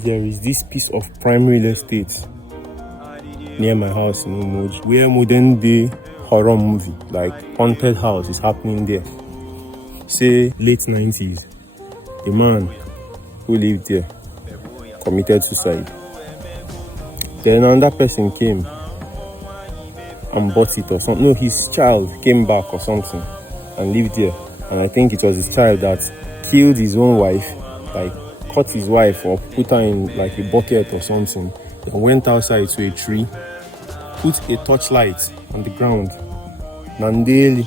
there is this piece of prime real estate near my house in Umoji, where modern day horror movie like haunted house is happening there. Say late 90s, a man who lived there committed suicide. Then another person came and bought it or something. No, his child came back or something and lived there. And I think it was his child that killed his own wife, like cut his wife or put her in like a bucket or something. Then went outside to a tree, put a torchlight on the ground. Nandeli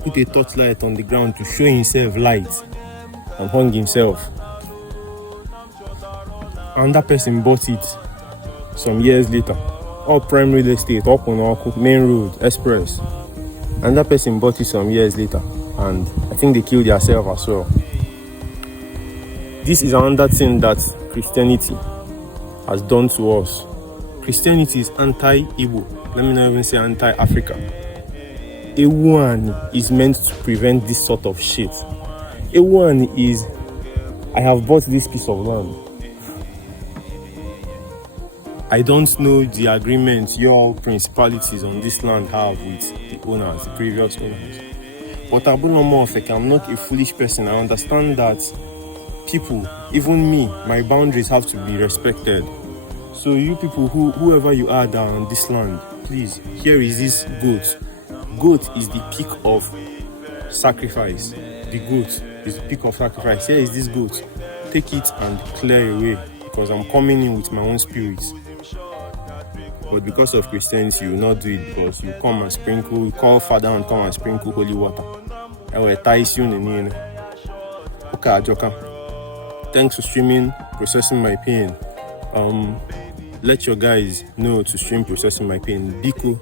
put a torchlight on the ground to show himself light and hung himself. And that person bought it some years later. All prime real estate, up on our main road, express. And that person bought it some years later. And I think they killed themselves as well. This is another thing that Christianity has done to us. Christianity is anti-Igbo. Let me not even say anti-Africa. A1 is meant to prevent this sort of shit. A1 is, I have bought this piece of land. I don't know the agreement your principalities on this land have with the owners, the previous owners. But I'm not a foolish person. I understand that people, even me, my boundaries have to be respected. So you people, whoever you are down on this land, please, here is this goat. Goat is the peak of sacrifice. The goat is the peak of sacrifice. Here is this goat. Take it and clear away, because I'm coming in with my own spirits. But because of Christianity, you will not do it, because you come and sprinkle, you call Father and come and sprinkle holy water. Okay, Joka. Thanks for streaming Processing My Pain. Let your guys know to stream Processing My Pain. Biko.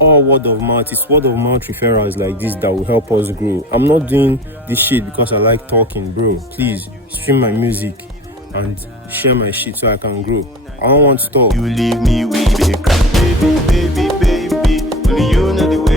All word of mouth. It's word of mouth referrals like this that will help us grow. I'm not doing this shit because I like talking, bro. Please stream my music and share my shit so I can grow. I don't want to talk. You leave me with a cry, baby, baby, baby. Only you know the way.